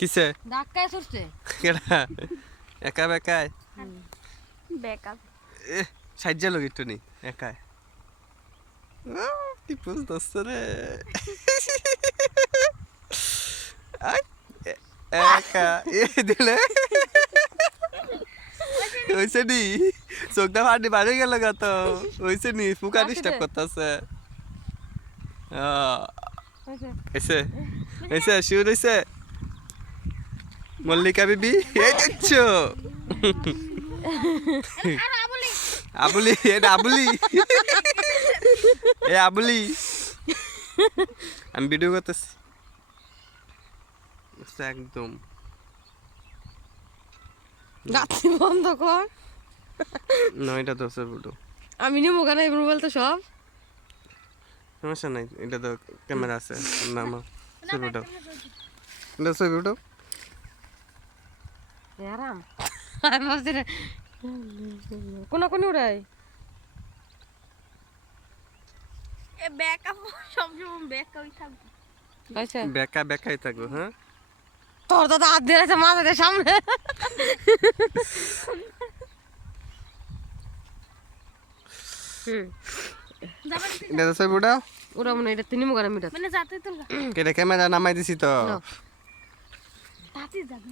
কিসে ধাক্কায় ছুটছে কেডা একা বেকায় ব্যাকআপ সাহায্য লোক একটু নি একায় কি বুঝতেছ রে আই, একা দিলে হয়েছে নি চোখটা ফাটি বাড়ি গেল কত হয়েছে নি ফুকা ডিস্টার্ব করতেছে এসে এসে শিউর হয়েছে মল্লিকা বিবি এই দেখছো আবুলি এটা আবুলি এ আবুলি আমি ভিডিও করতেছি একদম গাছি বন্ধ কর নয়টা দশের ভিডিও আমি নিবো কেন এবার বলতে সব সমস্যা নাই এটা তো ক্যামেরা আছে না আমার ছবিটা এটা ছবিটা আরাম আমি ভাবছি কোন উড়াই এ ব্যাকআপ সবসময় ব্যাকআপই থাকবে আচ্ছা বেকা বেকাই থাকবো হ্যাঁ তোর দাদা হাত দিয়ে আছে মাথাতে সামনে এটা তো ছবিটা ওরা মনে এটা তিনি মুগারা মিটা মানে যাতে তোর কেটে ক্যামেরা নামাই দিছি তো না। তাতে যাবে